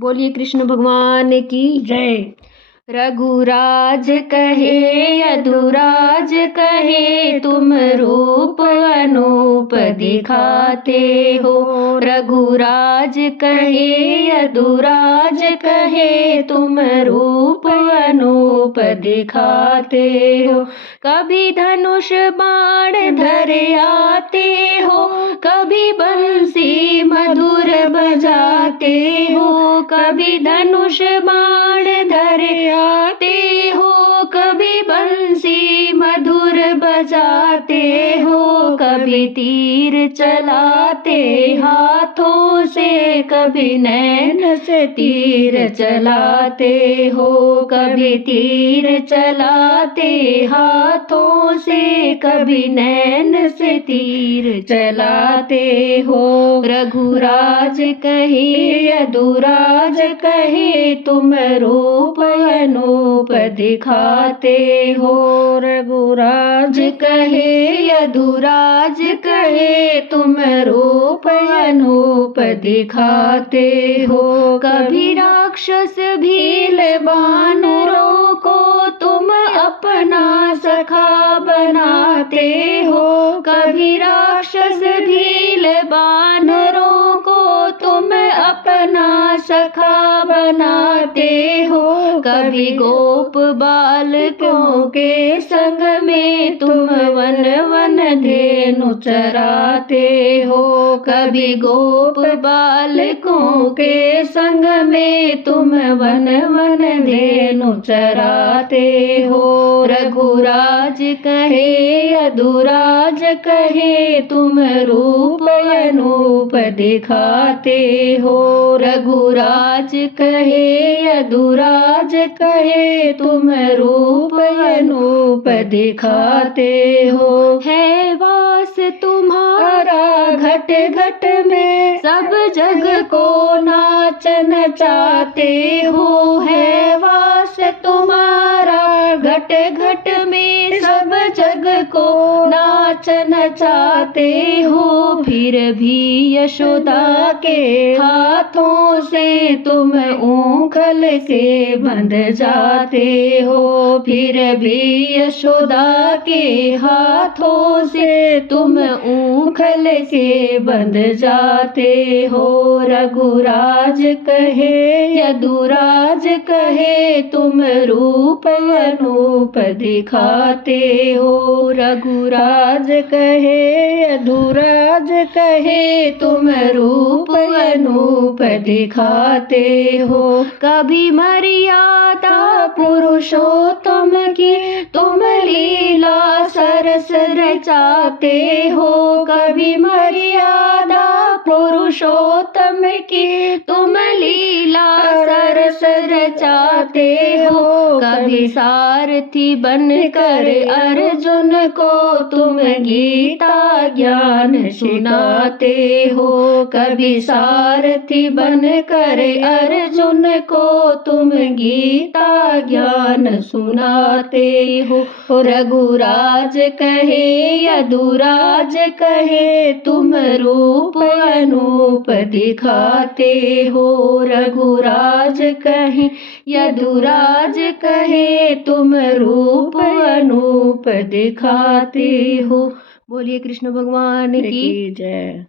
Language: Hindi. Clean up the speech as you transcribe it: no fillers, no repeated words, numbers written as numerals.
बोलिए कृष्ण भगवान की जय। रघुराज कहे यदुराज कहे तुम रूप अनूप दिखाते हो। रघुराज कहे यदुराज कहे तुम रूप अनूप दिखाते हो। कभी धनुष बाण धरे आते हो, कभी बंसी मधुर बजाते हो। कभी धनुष बाण धरे आते हो, कभी बंसी मधुर बजाते हो। कभी तीर चलाते हाथों से, कभी नैन से तीर चलाते हो। कभी तीर चलाते हाथों से, कभी नैन से तीर चलाते हो। रघुराज कहे यदुराज कहे तुम रूप अनूप दिखाते हो। रघुराज कहे यदुराज कहे तुम रूप अनूप दिखाते हो। कभी राक्षस भील वानरों को तुम अपना सखा बनाते हो। कभी राक्षस भील वानरों को तुम अपना सखा बनाते हो। कभी गोप बालकों के संग में तुम वन वन धेनु चराते हो। कभी गोप बालकों के संग में तुम वन वन धेनु चराते हो। रघुराज कहे यदुराज कहे तुम रूप अनूप दिखाते हो। रघुराज कहे यदुराज कहे तुम रूप अनूप दिखाते हो। है वास तुम्हारा घट घट में, सब जग को नाच नचाते हो। है वास तुम्हारा घट घट में, सब जग को नाच नचाते हो। फिर भी यशोदा के हाथों से तुम ऊखल से बंध जाते हो। फिर भी यशोदा के हाथों से तुम ऊखल से बंध जाते हो। रघुराज कहे यदुराज कहे तुम रूप अनूप दिखाते हो। रघुराज कहे यदुराज कहे तुम रूप अनूप दिखाते हो। कभी मर्यादा पुरुषोत्तम की तुम लीला सरस रचाते हो। कभी मर्यादा पुरुषोत्तम की तुम लीला सरस रचाते हो। कभी सारथी बनकर अर्जुन को तुम गीता ज्ञान सुनाते हो। कभी सारथी बनकर अर्जुन को तुम गीता ज्ञान सुनाते हो। रघुराज कहे यदुराज कहे तुम रूप अनूप दिखाते हो। रघुराज कहे यदुराज कहे तुम रूप अनूप दिखाते हो। बोलिए कृष्ण भगवान की जय।